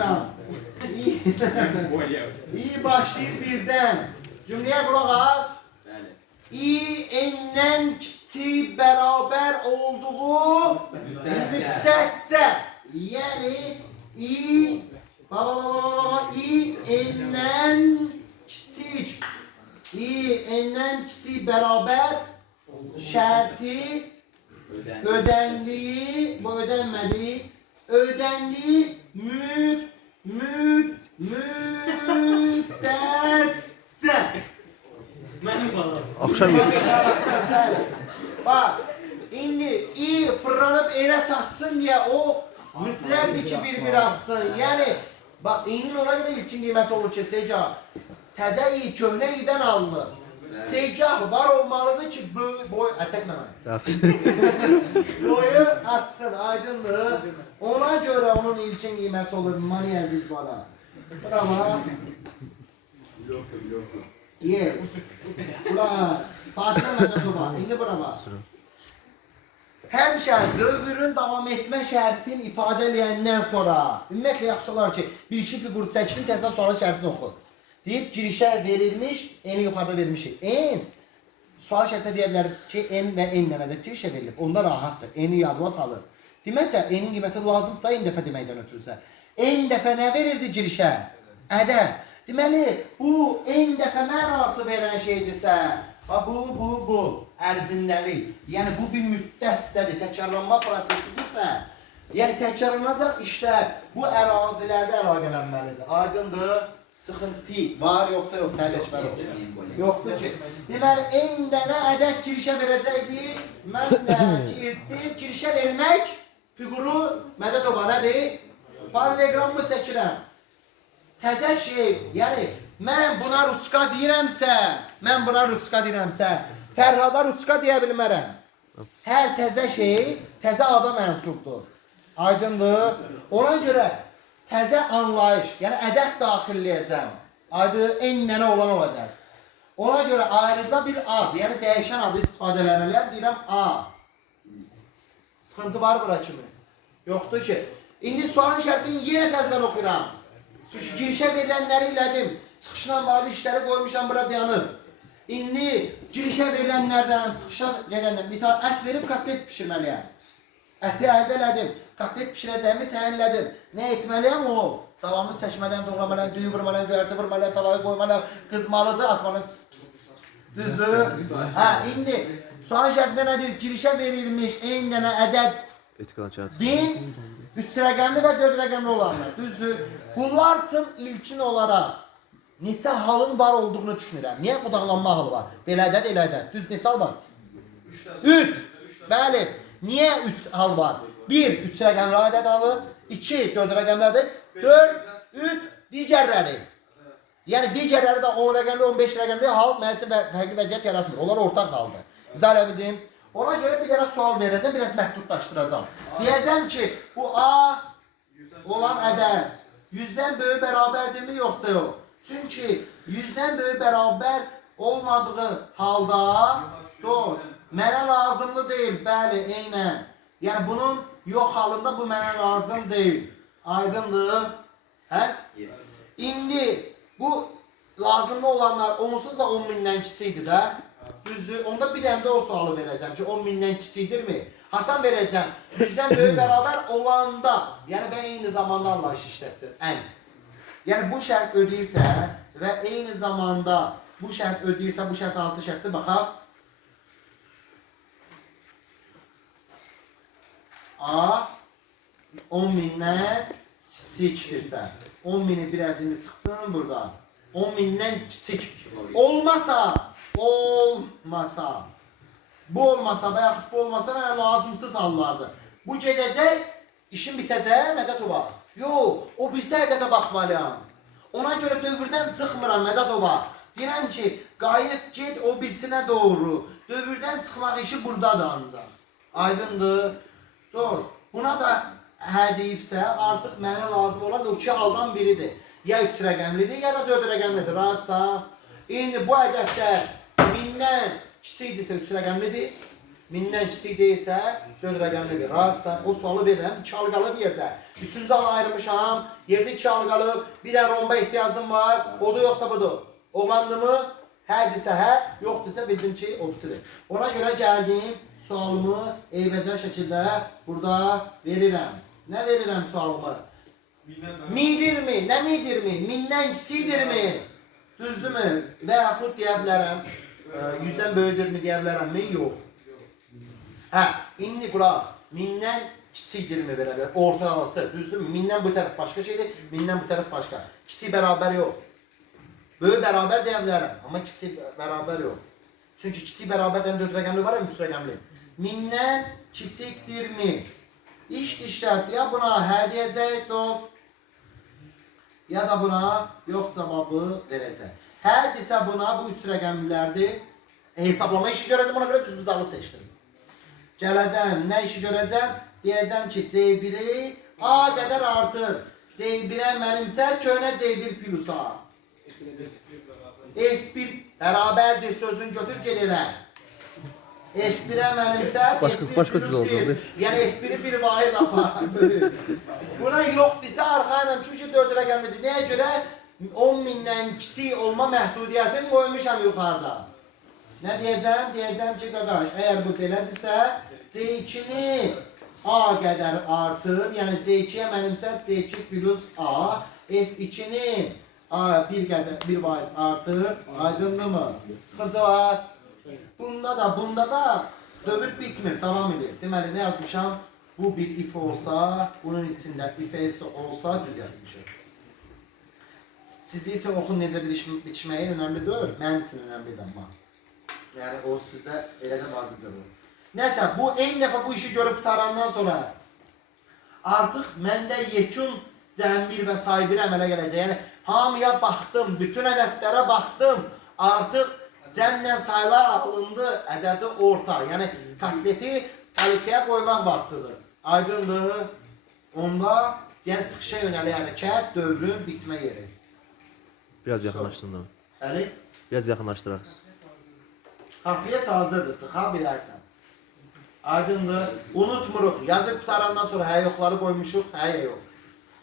Falan. İyi başlayır birden. Cümleye kulak az. İ enden kiçik beraber olduğu müddetçe. Yani i enden kiçik. İ enden kiçik beraber şerti ödendiği, bu ödenmediği, ödendiği müddetçe. Akşam yedi. Bak, indi i fırlanıp ele tatsın diye o mütlerdi ki bir atsın. Yani bak inin ona göre için kıymet olur ki secah. Təzə i köhnə idən alınır. Secah var olmalıdır ki boy çəkməmək. Boyu artsın, aydındır. Ona göre onun ilkin kıymet olur. Mani əziz bana. Bravo. Yes. Ulan. Fatih Məhəmməd var. İndi bura bax. Həmişə dövrün davam etmə şərtini ifadə edəndən sonra ümumiyyətlə yaxşı olar ki, bir-iki fiqur çəkin, təzə sonra şərtini oxu. Deyib girişə verilmiş, eni yuxarıda vermişik. En sual şərtdə deyə bilər ki, en və en dənədə girişə verilib. Onda rahatdır. Eni yadıma salır. Deməsə, enin qiyməti lazımdır da en dəfə deməkdən ötürürsə. En dəfə nə verirdi girişə? Ədəd. Deməli, bu en dəfə mənası verən şeydirsə, bu ərzindəlik. Yəni, bu bir müddətcədir, təkrarlanma prosesidirsə, yəni təkrarlanacaq işlər bu ərazilərdə əlaqələnməlidir. Aydındır, sıxıntı var, yoxsa yox, sərləşməli olur. Yoxdur ki. Deməli, en dənə ədəd girişə verəcəkdir, mən də girdim, girişə vermək fiquru mədəd oba nədir? Paralelogramı çəkirəm. Təzə şey, yəni mən buna ruska deyirəmsə, Fərhada ruska deyə bilmərəm. Hər təzə şey təzə ada mənsubdur. Aydındır. Ona görə təzə anlayış, yəni ədəd daxilləyəcəm. Adı en nənə olan o ədəd. Ona görə ayrıca bir ad, yəni dəyişən adı istifadə eləməliyəm. Deyirəm A. Sıxıntı var bura kimi. Yoxdur ki. İndi sualın şərtini yenə təzədən oxuyuram. Girişə verilənləri elədim. Çıxışla bağlı işləri qoymuşam bura dayanıb. İndi girişə verilənlərdən, çıxışa gedəndən misal ət verib kotlet pişirməliyəm. Əti əldə elədim. Kotlet pişirəcəyimi təyinlədim. Nə etməliyəm o? Davamlı çəkməliyəm, doğramalıyam, düyü vurmalıyam, göyərti vurmalıyam, tavayı qoymalıyam, qızmalıdır, atmalıyam, düzü. İndi sual şərtində nədir? Girişə verilmiş en dənə ədəd din, 3 rəqəmli və 4 rəqəmli olanlar. Düzdür. Bunlar üçün ilkin olaraq neçə halın var olduğunu düşünürəm. Niyə budaqlanma halı var? Belə ədəd, elə ədəd. Düz neçə hal var? 3. Bəli. Niyə 3 hal var? 1. 3 rəqəmli ədəd halı. 2. 4 rəqəmli ədəd. 4. 3. Digərləri. Yəni digərləri də 10 rəqəmli, 15 rəqəmli hal mənim üçün fərqli vəziyyət yaratmır. Onlar ortaq haldır. İzah edebildim. Ona görə bir dənə sual verəcəm, biraz məhdudlaşdıracağım. Deyəcəm ki, bu A olan ədəd 100-dən böyük bərabərdirmi yoxsa yox? Çünki 100-dən böyük bərabər olmadığı halda dost, mənə lazımlı deyil, bəli, eynən. Yəni bunun yox halında bu mənə lazım deyil. Aydındır? Hə? İndi bu lazımlı olanlar onsuz da 10.000-dən kiçikdir də. Düzdür. Onda bir dənə də o sualı verəcəm ki, 10.000-dən kiçikdirmi? Hasan verəcəm. 100-dən böyük bərabər olanda, yəni və eyni zamanda anlayış işlətdir. Ən. Yəni bu şərt ödəyirsə və eyni zamanda bu şərt ödəyirsə, bu şərt hansı şərtdir? Baxaq. A 10.000-dən kiçikdirsə. 10.000'i biraz indi çıxdım burada. 10.000'dən kiçik. Olmasa, bu olmasa və yaxud bu olmasa mənə lazımsız hallardır. Bu gedəcək, işin bitəcək, mədət o var. Yox, o birisi ədədə baxmalıyam. Ona görə dövrdən çıxmıram, mədət o var. Deyirəm ki, qayıt, get o birisinə doğru. Dövrdən çıxmaq işi buradadır ancaq. Aydındır. Dost, buna da hə deyibsə, artıq mənə lazım olan o iki haldan biridir. Ya 3 rəqəmlidir, ya da 4 rəqəmlidir. Razısa. İndi bu ədədlər 1000-dən kiçikdirsə 3 rəqəmlidir. 1000-dən kiçik deyilsə 4 rəqəmlidir. Razısan? O sualı verirəm. 2 halqalı bir yerdə. 3-cü ala ayırmışam. Yerdə 2 halqalı. Bir dənə romba ehtiyacım var. Odur yoxsa budur? Oğlandı mı? Hərdirsə hə, yoxdursa bildim ki, obsidir. Ona görə gəldim, sualımı eybəcər şəkildə burada verirəm. Nə verirəm sualımı? Midirmi? Nə midirmi? 1000-dən kiçikdirmi? Düzdürmü? Və yaxud deyə bilərəm, 100-dən böyüdürmü deyə bilərəmmi? Yox. Hə, indi qulaq, 1000-dən kiçikdirmi belə bir ortalaması? Düzdürmü? 1000-dən bu tərəf başqa şeydir, 1000-dən bu tərəf başqa. Kiçik bərabər yox. Böyük bərabər deyə bilərəm, amma kiçik bərabər yox. Çünki kiçik bərabərdən 4 rəqəmli var ya, 3 rəqəmli. 1000-dən kiçikdirmi? İşdir şərt, ya buna hə deyəcək dost, ya da buna yox cavabı verəcək. Hərdirsə buna bu 3 rəqəmlilərdir. Hesablama işi görəcəm, ona görə düz buzağı seçdim. Gələcəm, nə işi görəcəm? Deyəcəm ki, C1-i A qədər artır. C1-ə mənimsə köhnə C1 plus A. S1 bərabərdir sözün götür ged elə. S1'ə mənimsə S1 başqa plus söz olacaqdı. Yəni S1'i bir vahid apar. Buna yox desə arxayla çünki 4 rəqəmidir. Nəyə görə? 10.000-dən kiçik olma məhdudiyyətini qoymuşam yuxarıda. Nə deyəcəm? Deyəcəm ki, qardaş, əgər bu belədirsə, C2-ni A qədər artır. Yəni C2-yə mənimsə C2 plus A, S2-ni bir qədər, bir vahid artır. Aydınlı mı? Sıxıntı var. Bunda da dövr bitmir, devam edir. Deməli, nə yazmışam? Bu bir if olsa, bunun içində if else olsa düz yazmışam. Sizi isə oxun necə bitişməyi önəmli deyil, mənim üçün önəmlidir amma. Yəni, o sizdə elə də vacibdir o. Nəsə, bu eyni dəfə bu işi görüb qutarandan sonra artıq məndə yekun cəmir və saybir əmələ gələcək. Yəni, hamıya baxdım, bütün ədədlərə baxdım, artıq cəmlə sayılar alındı, ədədi orta. Yəni, kotleti kalikaya qoymaq vaxtıdır. Aydındır. Onda, yəni, çıxışa yönəli hərəkət, dövrün bitmə yeri. Biraz yaxınlaşdın da. Əli? Biraz yaxınlaşdıraq. Kakliyat hazırdır, tıxa bilərsən. Aydındır. Unutmuruq, yazıb qutarandan sonra hə yoxları qoymuşuq, hə yox.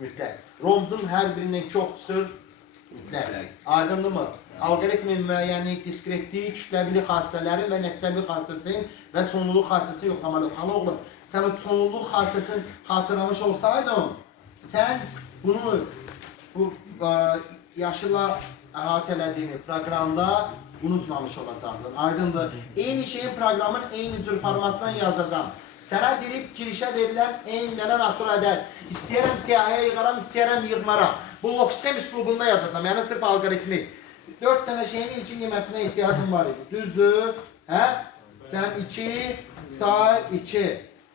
Mütləq. Rombun hər birindən çox çıxır, mütləq. Aydındır mı? Alqoritmin müəyyənlik, diskretlik, kütləvili xassələrin və nəticəvi xassəsin və sonluluq xassəsi yoxlamalıyıq. Xala oğlum, sən o sonluluq xassəsini xatırlamış olsaydın, sən bunu bu yaşılla əhatə elədiyini proqramda unutmamış olacaqdın. Aydındır. Eyni şeyin proqramın eyni cür formatdan yazacağım. Sənə dirib girişə verilən eynilərə natur ədəd. İstəyərəm siyahıya yığaram, istəyərəm yığmaram. Bu logschem üslubunda yazacağım, yəni sırf alqoritmik. 4 dənə şeyin ilkin qiymətinə ehtiyacım var idi. Düzdür? Hə? Cəm 2, say 2.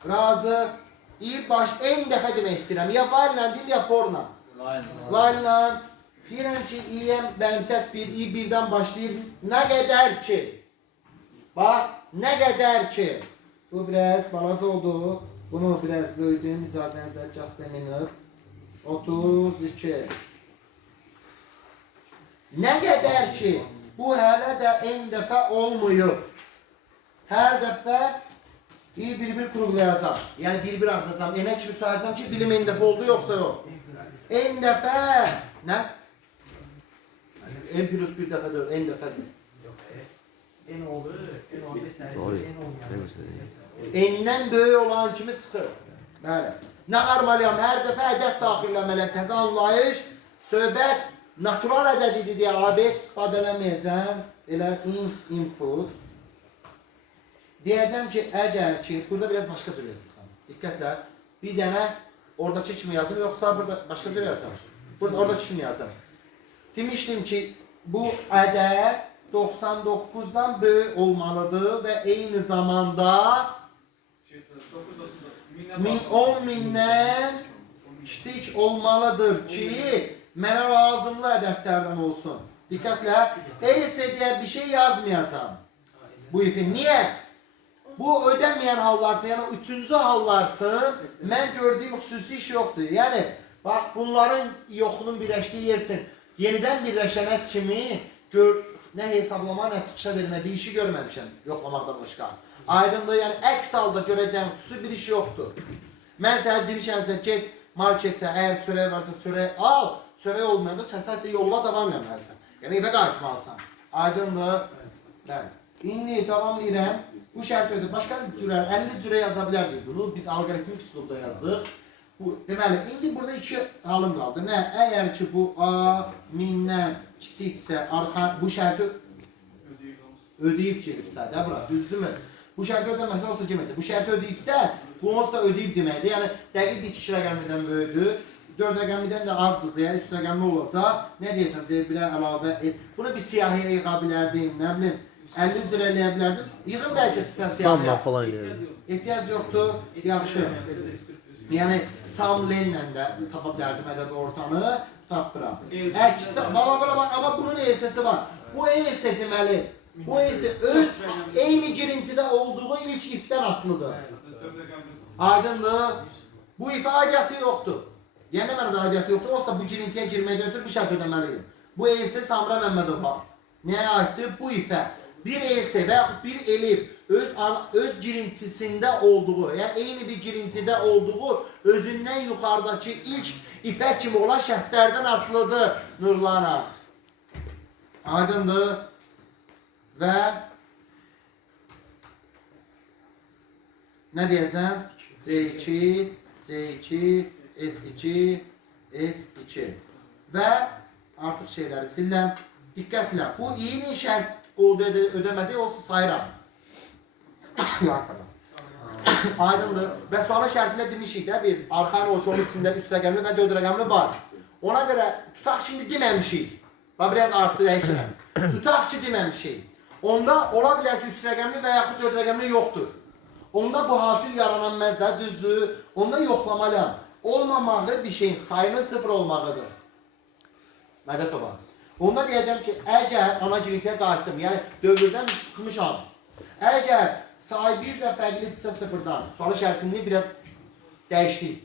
Razı. Eyni dəfə demək istəyirəm. Ya var ilə deyim, ya forla. Var ilə. Deyirəm ki, İ'yəm bənzət 1, I 1-dən başlayır. Nə qədər ki? Bax, nə qədər ki? Bu biraz balaca oldu. Bunu biraz böyüdüm. İcazənizlə just a minute. 32. Nə qədər ki? Bu hələ də eyni dəfə olmuyor. Hər dəfə I bir-bir qurğulayacaq. Yəni bir-bir artacaq. Elə kimi sayacağım ki, bilim eyni dəfə oldu, yoxsa yox. Eyni dəfə. Nə? N plus bir dəfə deyil, N dəfədir. En oldu, en oldu, Oy, en olmayan. N'dən böyük olan kimi çıxır. Bəli. Nə qarmalıyam, hər dəfə ədəd daxilləməliyəm, təzə anlayış, söhbət natural ədəd idi deyə ABS istifadə eləməyəcəm. Elə input. Deyəcəm ki, əgər ki, burada biraz başqa cür yazırsan. Diqqətlə, bir dənə oradakı kimi yazım, yoxsa burada başqa cür yazım. Burada oradakı kimi yazım. Demişdim ki, bu ədəd 99'dan böyük olmalıdır və eyni zamanda 10.000'dən kiçik olmalıdır ki, mənə lazımlı ədədlərdən olsun. Diqqətlə, else deyə bir şey yazmayacağım. Bu ifin. Niyə? Bu ödənməyən hallar üçün, yəni 3-cü hallar üçün mən gördüyüm xüsusi iş yoxdur. Yəni, bax, bunların yoxunun birləşdiyi yer üçün yenidən birləşənə kimi nə hesablama, nə çıxışa vermə bir işi görməmişəm yoxlamaqdan başqa. Aydınlığı, yəni əks halda görəcəyim xüsusi bir iş yoxdur. Mən sənə demişəmsə get marketdə, əgər çörək varsa çörək al, çörək olmayanda sən sadəcə yolla davam etməlisən. Yəni evə qayıtmalısan. Aydındır? Bəli. İndi davam edirəm. Bu şərt ödür. Başqa cürə, 50 cürə yaza bilərdik bunu. Biz alqoritmik üslubda yazdıq. Bu, deməli, indi burada iki halım qaldı. Nə? Əgər ki bu A 1000-dən kiçiksə, bu şərti ödəyib gedibsə, də bura, düzdürmü? Bu şərti ödəməsə olsa deməkdir. Bu şərti ödəyibsə, bu olsa ödəyib deməkdir. Yəni, dəqiq 2 rəqəmindən böyüdür, 4 rəqəmindən də azdır, yəni 3 rəqəmli olacaq. Nə deyəcəm, C1-ə əlavə et. Bunu bir siyahıya yığa bilərdim, nə bilim, 50 cürə eləyə bilərdim. Yığın bəlkə sizdən Samla siyahıya. falan gelir. Ehtiyac yoxdur, yaxşı. Yəni, Samlenlə də tapa bilərdim ədəd ortanı, tapdıram. Əksə, amma bunun ESS-i var. Bu ESS deməli, bu ESS öz eyni girintidə olduğu ilk ifdən asılıdır. Aydındır. Bu ifə aidiyyatı yoxdur. Yəni mənada aidiyyatı yoxdur, olsa bu girintiyə girməkdə ötürü bu şərt ödəməliyim. Bu ESS Samra Məmmədova. Nəyə aiddir? Bu ifə. Bir ESS və yaxud bir elif öz girintisində olduğu, yəni eyni bir girintidə olduğu özündən yuxarıdakı ilk ifə kimi olan şərtlərdən asılıdır Nurlana. Aydındır. Və nə deyəcəm? C2, C2, S2, S2 və artıq şeyləri siləm. Diqqətlə, bu eyni şərt ödəmədi olsa sayıram. Aydındır. Və sualın şərtində demişik də biz, arxanın oçoğun içində 3 rəqəmli və 4 rəqəmli var. Ona görə tutaq şimdi deməmişik. Və biraz artı dəyişirəm. Tutaq ki deməmişik. Onda ola bilər ki 3 rəqəmli və yaxud 4 rəqəmli yoxdur. Onda bu hasil yaranan məzdə düzdür. Onda yoxlamalıyam. Olmamağı bir şeyin sayının 0 olmağıdır. Mədətova. Onda deyəcəm ki, əgər ana girintiyə qayıtdım, yəni dövrdən çıxmışam. Əgər say 1 də fərqlidirsə 0-dan, sualı şərtini biraz dəyişdik.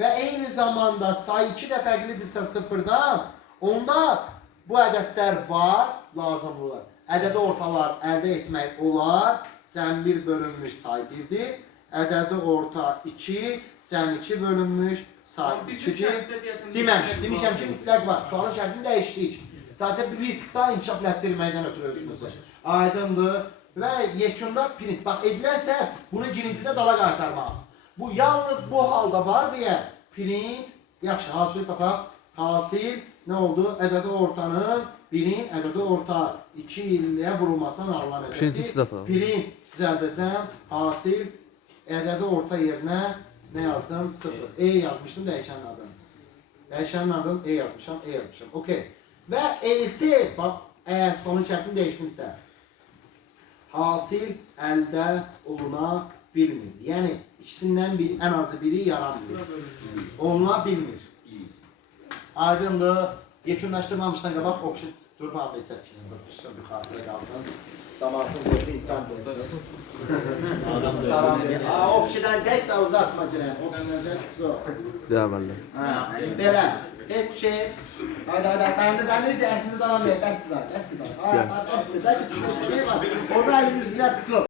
Və eyni zamanda say 2 də fərqlidirsə 0-dan, onda bu ədədlər var, lazımlılar. Ədədi ortalar əldə etmək olar, cəm 1 bölünmüş say 1-dir. Ədədi orta 2, cəm 2 bölünmüş say 2-dir. Demişəm ki, mütləq var. Sualın şərtini dəyişdik. Sadəcə bir tıqda inkişaf lətdirilməkdən ötürü özümüzü. Aydındır. Və yekunda print. Bax, edilərsə bunu girintidə dala qaytarmaq. Bu yalnız bu halda var deyə print, yaxşı, hasil tapaq. Hasil nə oldu? Ədədi ortanın 1-in ədədi orta 2 ilə vurulmasından alınan ədədi. Print içi tapaq. Print düzəldəcəm. Hasil ədədi orta yerinə nə yazdım? 0. E yazmışdım dəyişənin adını. Dəyişənin adını E yazmışam. E yazmışam. Okey. Və E'si, bax, əgər sonun şərtini dəyişdimsə, hasil əldə oluna bilmir. Yəni, ikisindən biri, ən azı biri yaranmır. Oluna bilmir. Aydındır. Yekunlaşdırmamışdan qabaq, option durma bezək. Düşsün bir xatirə qalsın. Damartın qoydu insan gözü. Optiondan tək də uzatma girəm. Optiondan tək zor. Deməli. Belə. Heç bir şey. Haydi, dayandır, əslində davam edək. Bəsdir. Bəlkə düşmək var. Orada əlini üzrə tutulub.